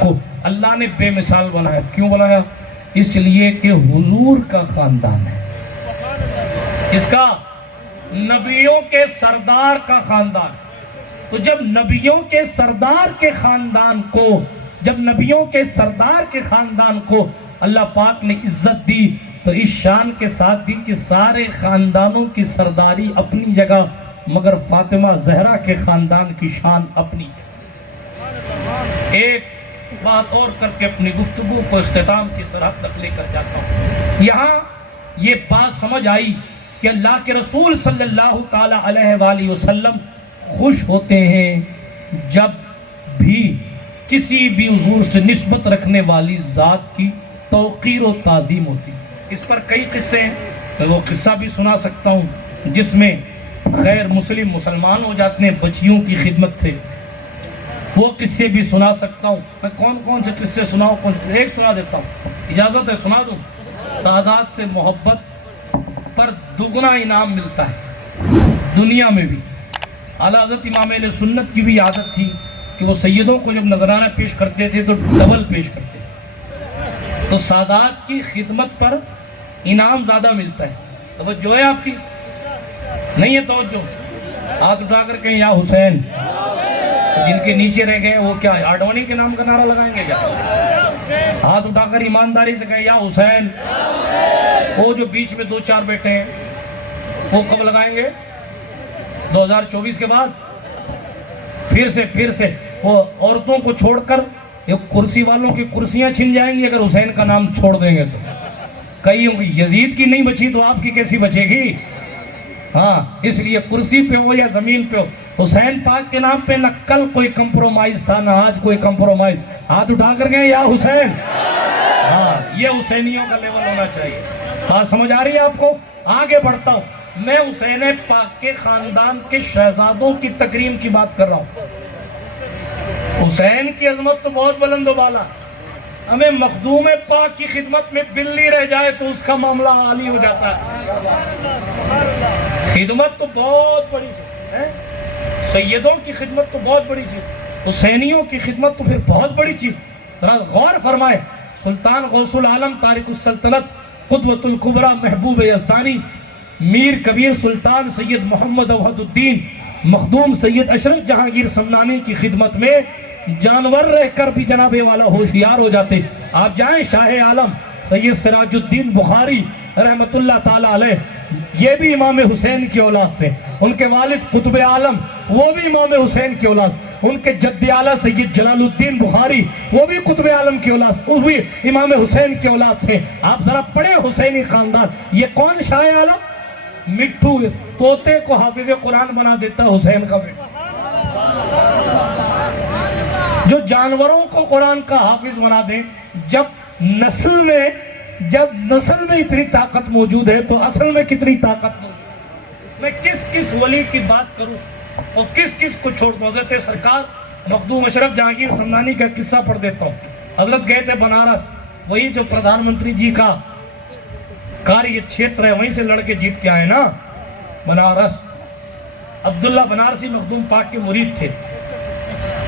کو اللہ نے بے مثال بنایا. کیوں بنایا؟ اس لیے کہ حضور کا خاندان ہے. اس کا نبیوں کے سردار کا خاندان. تو جب نبیوں کے سردار کے خاندان کو اللہ پاک نے عزت دی تو اس شان کے ساتھ دی کہ سارے خاندانوں کی سرداری اپنی جگہ مگر فاطمہ زہرا کے خاندان کی شان اپنی. ایک بات اور کر کے اپنی گفتگو کو اختتام کی سرحد تک لے کر جاتا ہوں. یہاں یہ بات سمجھ آئی کہ اللہ کے رسول صلی اللہ تعالی علیہ وآلہ وسلم خوش ہوتے ہیں جب بھی کسی بھی حضور سے نسبت رکھنے والی ذات کی توقیر و تعظیم ہوتی. اس پر کئی قصے ہیں. میں وہ قصہ بھی سنا سکتا ہوں جس میں غیر مسلم مسلمان ہو جاتے ہیں بچیوں کی خدمت سے. وہ قصے بھی سنا سکتا ہوں. میں کون سے قصے سناؤں؟ ایک سنا دیتا ہوں. اجازت ہے سنا دوں؟ سادات سے محبت پر دگنا انعام ملتا ہے دنیا میں بھی. اعلیٰ حضرت امام اہل سنت کی بھی عادت تھی کہ وہ سیدوں کو جب نذرانہ پیش کرتے تھے تو ڈبل پیش کرتے تھے. تو سادات کی خدمت پر انعام زیادہ ملتا ہے. توجہ ہے آپ کی؟ نہیں ہے توجہ؟ ہاتھ اٹھا کر کہیں یا حسین. جن کے نیچے رہ گئے وہ کیا آڈوانی کے نام کا نعرہ لگائیں گے کیا؟ ہاتھ اٹھا کر ایمانداری سے کہیں یا حسین. وہ جو بیچ میں 2-4 بیٹھے ہیں وہ کب لگائیں گے؟ 2024 کے بعد. پھر سے وہ عورتوں کو چھوڑ کر کرسی والوں کی کرسیاں چھن جائیں گی اگر حسین کا نام چھوڑ دیں گے تو. کئی یزید کی نہیں بچی تو آپ کی کیسی بچے گی؟ ہاں، اس لیے کرسی پہ ہو یا زمین پہ ہو حسین پاک کے نام پہ نہ کل کوئی کمپرومائز تھا نہ آج کوئی کمپرومائز. ہاتھ اٹھا کر گئے یا حسین. ہاں، یہ حسینیوں کا لیول ہونا چاہیے. بات سمجھ آ رہی ہے آپ کو؟ آگے بڑھتا ہوں. میں حسین پاک کے خاندان کے شہزادوں کی تکریم کی بات کر رہا ہوں. حسین کی عظمت تو بہت بلند و بالا. ہمیں مخدوم پاک کی خدمت میں بلی رہ جائے تو اس کا معاملہ عالی ہو جاتا ہے. خدمت تو بہت بڑی ہے. سیدوں کی خدمت تو بہت بڑی چیز. حسینیوں کی خدمت تو پھر بہت بڑی چیز. ذرا غور فرمائے. سلطان غوث العالم تارک السلطنت قدوۃ الکبریٰ محبوب یزدانی میر کبیر سلطان سید محمد اوحد الدین مخدوم سید اشرف جہانگیر سمنانی کی خدمت میں جانور رہ کر بھی جناب والا ہوشیار ہو جاتے. آپ جائیں شاہ عالم سید سراج الدین بخاری رحمت اللہ تعالی علیہ، یہ بھی امام حسین کی اولاد سے. ان کے والد قطب عالم وہ بھی امام حسین کی اولاد. ان کے جد اعلیٰ سید جلال الدین بخاری وہ بھی قطب عالم کی اولاد، وہ بھی امام حسین کی اولاد سے. آپ ذرا پڑھیں حسینی خاندان. یہ کون شاہ عالم؟ مٹھو طوطے کو حافظ قرآن بنا دیتا حسین کا بیٹا. جو جانوروں کو قرآن کا حافظ بنا دیں. جب نسل میں اتنی طاقت موجود ہے تو اصل میں کتنی طاقت موجود ہے. میں کس ولی کی بات کروں اور کس کو چھوڑ دوں؟ حضرت سرکار مخدوم اشرف جہانگیر سمنانی کا قصہ پڑھ دیتا ہوں. حضرت گئے تھے بنارس. وہی جو پردھان منتری جی کا کاریہ چھیتر ہے وہیں سے لڑ کے جیت کے آئے نا بنارس. عبداللہ بنارسی مخدوم پاک کے مرید تھے.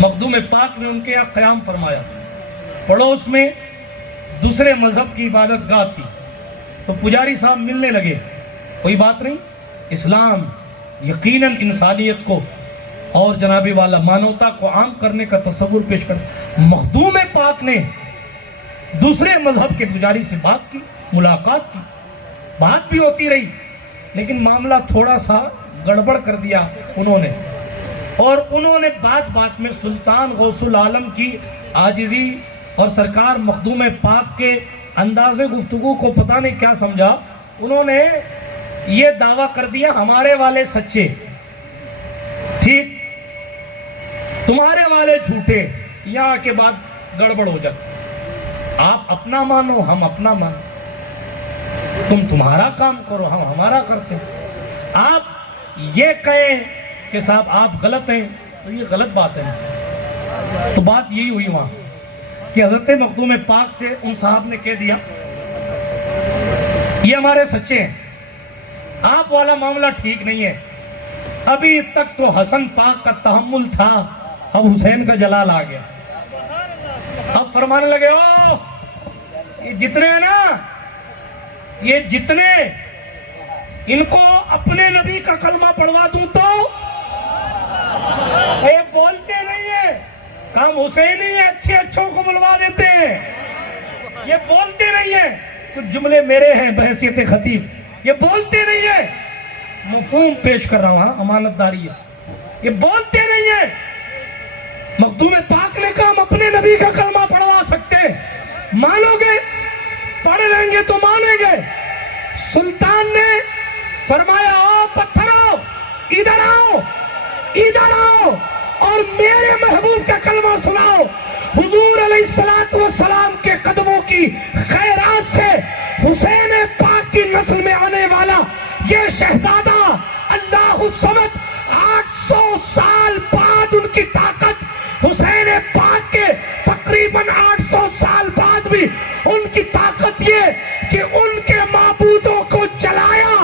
مخدوم پاک نے ان کے یہاں قیام فرمایا. پڑوس میں دوسرے مذہب کی عبادت گاہ تھی تو پجاری صاحب ملنے لگے. کوئی بات نہیں. اسلام یقیناً انسانیت کو اور جناب والا مانوتا کو عام کرنے کا تصور پیش کر. مخدوم پاک نے دوسرے مذہب کے پجاری سے بات کی، ملاقات کی. بات بھی ہوتی رہی لیکن معاملہ تھوڑا سا گڑبڑ کر دیا انہوں نے بات میں سلطان غوث العالم کی عاجزی اور سرکار مخدوم پاک کے انداز گفتگو کو پتہ نہیں کیا سمجھا. انہوں نے یہ دعویٰ کر دیا ہمارے والے سچے، ٹھیک، تمہارے والے جھوٹے. یہاں کے بعد گڑبڑ ہو جاتی. آپ اپنا مانو ہم اپنا مانو. تم تمہارا کام کرو ہم ہمارا کرتے ہیں. آپ یہ کہیں کہ صاحب آپ غلط ہیں تو یہ غلط بات ہے. تو بات یہی ہوئی وہاں کہ حضرت مخدوم پاک سے ان صاحب نے کہہ دیا یہ ہمارے سچے ہیں، آپ والا معاملہ ٹھیک نہیں ہے. ابھی تک تو حسن پاک کا تحمل تھا، اب حسین کا جلال آ گیا. آپ فرمانے لگے او یہ جتنے ہیں نا، یہ جتنے ان کو اپنے نبی کا کلمہ پڑھوا دوں تو یہ بولتے نہیں ہیں، کام حسینی ہے، اچھے اچھوں کو بلوا دیتے ہیں، یہ بولتے نہیں ہیں۔ کچھ جملے میرے ہیں بحیثیت خطیب، یہ بولتے نہیں ہیں، مفہوم پیش کر رہا ہوں، ہاں امانت داری ہے، یہ بولتے نہیں ہیں۔ مخدوم پاک نے کہا ہم اپنے نبی کا کلمہ پڑھوا سکتے ہیں، مانو گے؟ پڑھ لیں گے تو مانیں گے۔ سلطان نے فرمایا او پتھرو ادھر آؤ، ادھر آؤ اور میرے محبوب کا کلمہ سناؤ۔ حضور علیہ السلام کے قدموں کی خیرات سے حسین پاک کی نسل میں آنے والا یہ شہزادہ اللہ الصمد 800 سال بعد ان کی طاقت، حسین پاک کے تقریباً 800 سال بعد بھی ان کی طاقت یہ کہ ان کے معبودوں کو جلایا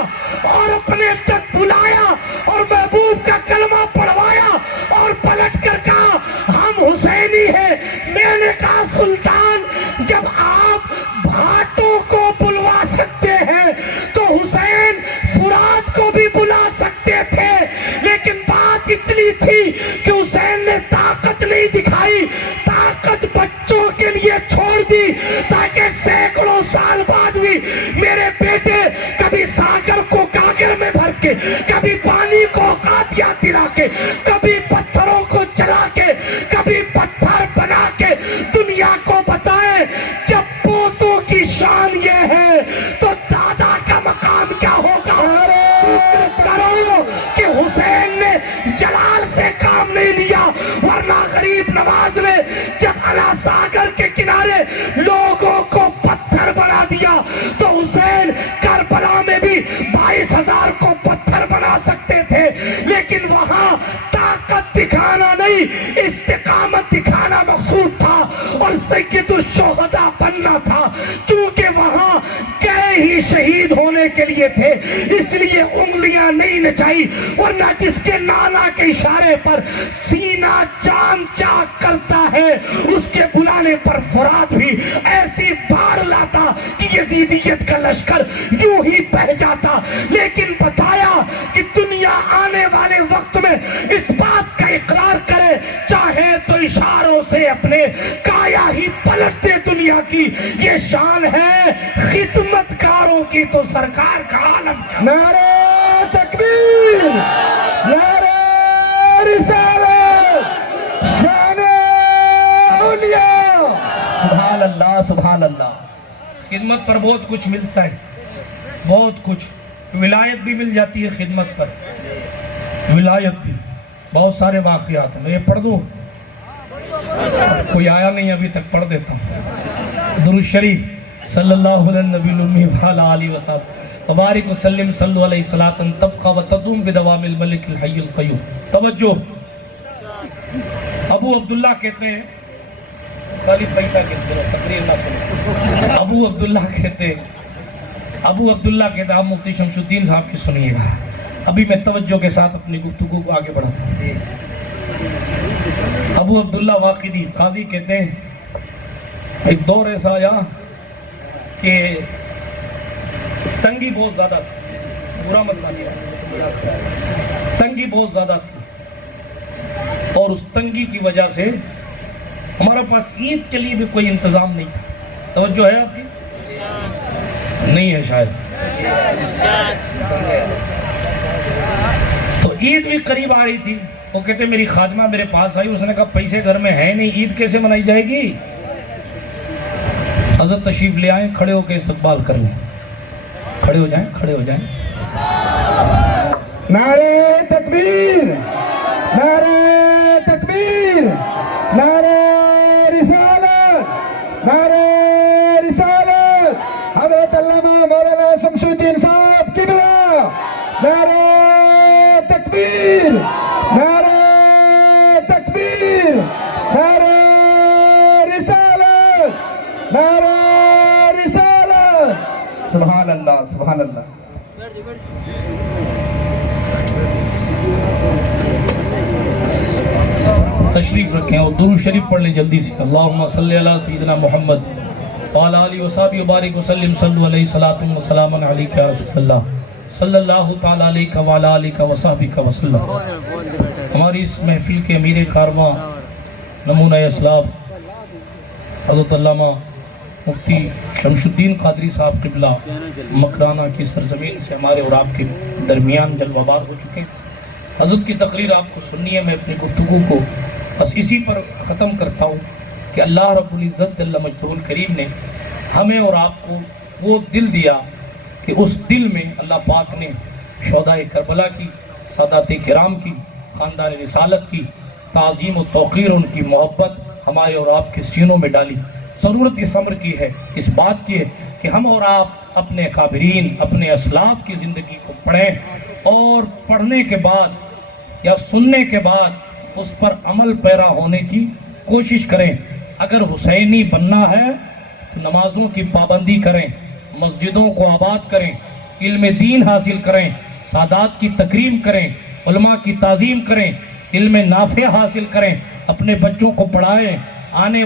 اور اپنے تک بلایا اور محبوب کا کلمہ پڑھوایا اور پلٹ کر کہا ہم حسینی ہیں۔ میں نے کہا سلطان جب آپ بھاٹوں کو بلوا سکتے ہیں تو حسین فرات کو بھی بلا سکتے تھے، لیکن بات اتنی تھی کہ حسین نے طاقت نہیں دکھائی، طاقت بچوں کے لیے چھوڑ دی تاکہ سینکڑوں سال بعد بھی میرے بیٹے کبھی ساگر کو گاگر میں بھر کے، کبھی پانی کو قادیات دلا کے، کبھی پتھروں کو جلا کے، کبھی پتھر بنا کے دنیا کو بتائیں جب پوتوں کی شان یہ ہے تو دادا کا مقام کیا ہوگا۔ شکر کرو کہ حسین نے جلال سے کام نہیں لیا، ورنہ غریب نواز نے جب انا ساگر کے کنارے لوگوں کو پتھر بنا دیا تو حسین کربلا میں بھی 22,000 کو پتھر بنا سکتے تھے، لیکن وہاں طاقت دکھانا نہیں استقامت دکھانا مقصود تھا اور سید الشہداء بننا تھا۔ چونکہ وہاں گئے ہی شہید ہونے کے لیے تھے اس لیے انگلیاں نہیں نچائی، ورنہ جس کے نانا کے اشارے پر سینہ جان چاک کرتا ہے اس کے بلانے پر فرات بھی ایسی بار لاتا کہ یزیدیت کا لشکر یوں ہی بہ جاتا۔ لیکن بتایا کہ دنیا آنے والے وقت میں اس بات کا اقرار کرے، چاہے تو اشاروں سے اپنے کایا ہی پلٹ دے دنیا کی، یہ شان ہے خدمت کاروں کی تو سرکار کا عالم کیا۔ نعرہ تکبیر، نعرہ رسالت، شان اولیاء۔ سبحان اللہ سبحان اللہ۔ خدمت پر بہت کچھ ملتا ہے، بہت کچھ، ولایت بھی مل جاتی ہے خدمت پر، ولایت بھی، بہت سارے واقعات ہیں۔ میں یہ پڑھ دوں، کوئی آیا نہیں ابھی تک، پڑھ دیتا ہوں۔ درود شریف صلی اللہ علیہ نبی الامی وعلی آلہ وصحبہ وبارک وسلم صلو علیہ صلاۃ تبقى وتدوم بدوام الملک الحی القیوم۔ توجہ، ابو عبداللہ کہتے ہیں، خالی پیسہ کہتے ہیں، تقریر نہ سنیں۔ ابو عبداللہ کہتے ہیں، آپ مفتی شمس الدین صاحب کی سنیے گا۔ ابھی میں توجہ کے ساتھ اپنی گفتگو کو آگے بڑھاتا ہوں۔ ابو عبداللہ واقدی قاضی کہتے ہیں ایک دور ایسا آیا کہ تنگی بہت زیادہ تھی، برا مت مانیے، تنگی بہت زیادہ تھی، اور اس تنگی کی وجہ سے ہمارا پاس عید کے لیے بھی کوئی انتظام نہیں تھا۔ توجہ ہے آپ کی؟ نہیں ہے شاید۔ تو عید بھی قریب آ رہی تھی، وہ کہتے میری خادمہ میرے پاس آئی، اس نے کہا پیسے گھر میں ہے نہیں، عید کیسے منائی جائے گی؟ حضرت تشریف لے آئیں، کھڑے ہو کے استقبال کر لیں، کھڑے ہو جائیں، کھڑے ہو جائیں۔ نعرہ تکبیر، نعرہ تکبیر، نعرہ رسالت، نعرہ رسالت، حضرت علامہ مولانا شمس الدین صاحب قبلہ، نعرہ تکبیر، نعرہ تکبیر، نعرہ رسالت، نعرہ رسالت۔ سبحان اللہ سبحان اللہ۔ تشریف رکھیں اور درود شریف پڑھ لیں جلدی سے. اللہم صلی علی سیدنا محمد وعلی آلہ وصحبہ وبارک وسلم. صلو علیہ صلاۃ و سلام علیک یا رسول اللہ صلی اللہ تعالی علیہ وعلی آلہ وصحبہ وسلم. ہماری اس محفل کے امیر کارواں نمونہ اسلاف حضرت علامہ مفتی شمس الدین قادری صاحب قبلہ مکرانہ کی سرزمین سے ہمارے اور آپ کے درمیان جلوہ بار ہو چکے. حضرت کی تقریر آپ کو سننی ہے. میں اپنی گفتگو کو بس اسی پر ختم کرتا ہوں کہ اللہ رب العزت جل مجدہ الکریم نے ہمیں اور آپ کو وہ دل دیا کہ اس دل میں اللہ پاک نے شہدائے کربلا کی، سادات کرام کی، خاندان رسالت کی تعظیم و توقیر، ان کی محبت ہمارے اور آپ کے سینوں میں ڈالی. ضرورت اس امر کی ہے، اس بات کی ہے کہ ہم اور آپ اپنے اکابرین، اپنے اسلاف کی زندگی کو پڑھیں اور پڑھنے کے بعد یا سننے کے بعد اس پر عمل پیرا ہونے کی کوشش کریں. اگر حسینی بننا ہے تو نمازوں کی پابندی کریں، مسجدوں کو آباد کریں، علم دین حاصل کریں، سادات کی تکریم کریں، علماء کی تعظیم کریں، علم نافع حاصل کریں، اپنے بچوں کو پڑھائیں. آنے